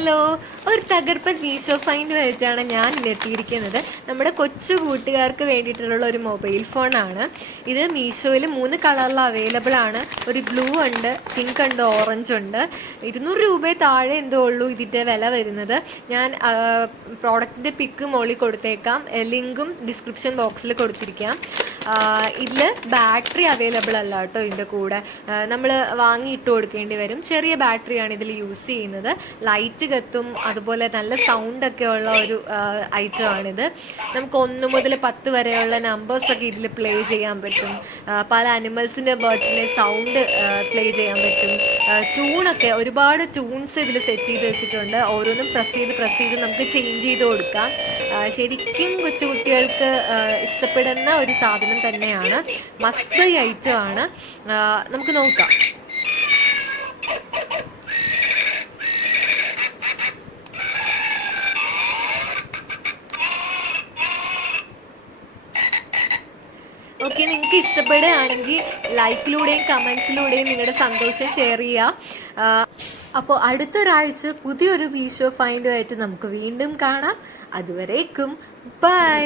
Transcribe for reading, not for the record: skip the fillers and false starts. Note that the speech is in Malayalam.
ഹലോ, ഒരു തകർപ്പൻ മീഷോ ഫൈൻഡ് വെച്ചാണ് ഞാൻ ഇന്ന് എത്തിയിരിക്കുന്നത്. നമ്മുടെ കൊച്ചു കൂട്ടുകാർക്ക് വേണ്ടിയിട്ടുള്ള ഒരു മൊബൈൽ ഫോണാണ് ഇത്. മീഷോയിൽ 3 കളറിൽ അവൈലബിൾ ആണ്. ഒരു ബ്ലൂ ഉണ്ട്, പിങ്ക് ഉണ്ട്, ഓറഞ്ച് ഉണ്ട്. 200 രൂപയെ താഴെ എന്തോ ഉള്ളൂ ഇതിൻ്റെ വില വരുന്നത്. ഞാൻ പ്രോഡക്റ്റിൻ്റെ പിക്ക് മുകളിൽ കൊടുത്തേക്കാം, ലിങ്കും ഡിസ്ക്രിപ്ഷൻ ബോക്സിൽ കൊടുത്തിരിക്കാം. ഇതിൽ ബാറ്ററി അവൈലബിൾ അല്ല കേട്ടോ. ഇതിൻ്റെ കൂടെ നമ്മൾ വാങ്ങിയിട്ട് കൊടുക്കേണ്ടി വരും. ചെറിയ ബാറ്ററിയാണ് ഇതിൽ യൂസ് ചെയ്യുന്നത്. ലൈറ്റ് കത്തും, അതുപോലെ നല്ല സൗണ്ടൊക്കെ ഉള്ള ഒരു ഐറ്റമാണിത്. നമുക്ക് 1 മുതൽ 10 വരെയുള്ള നമ്പേഴ്സൊക്കെ ഇതിൽ പ്ലേ ചെയ്യാൻ പറ്റും. പല അനിമൽസിൻ്റെ ബേർഡ്സിൻ്റെ സൗണ്ട് പ്ലേ ചെയ്യാൻ പറ്റും. ട്യൂണൊക്കെ ഒരുപാട് ട്യൂൺസ് ഇതിൽ സെറ്റ് ചെയ്ത് വെച്ചിട്ടുണ്ട്. ഓരോന്നും പ്രസ് ചെയ്ത് നമുക്ക് ചേഞ്ച് ചെയ്ത് കൊടുക്കാം. ശരിക്കും കൊച്ചുകുട്ടികൾക്ക് ഇഷ്ടപ്പെടുന്ന ഒരു സാധനം തന്നെയാണ്. മസ്റ്റ് ബൈ ഐറ്റമാണ്. നമുക്ക് നോക്കാം. ഓക്കെ, നിങ്ങൾക്ക് ഇഷ്ടപ്പെടുകയാണെങ്കിൽ ലൈക്കിലൂടെയും കമൻസിലൂടെയും നിങ്ങളുടെ സന്തോഷം ഷെയർ ചെയ്യുക. അപ്പോൾ അടുത്തൊരാഴ്ച പുതിയൊരു മീഷോ ഫൈൻഡുമായിട്ട് നമുക്ക് വീണ്ടും കാണാം. അതുവരേക്കും ബൈ.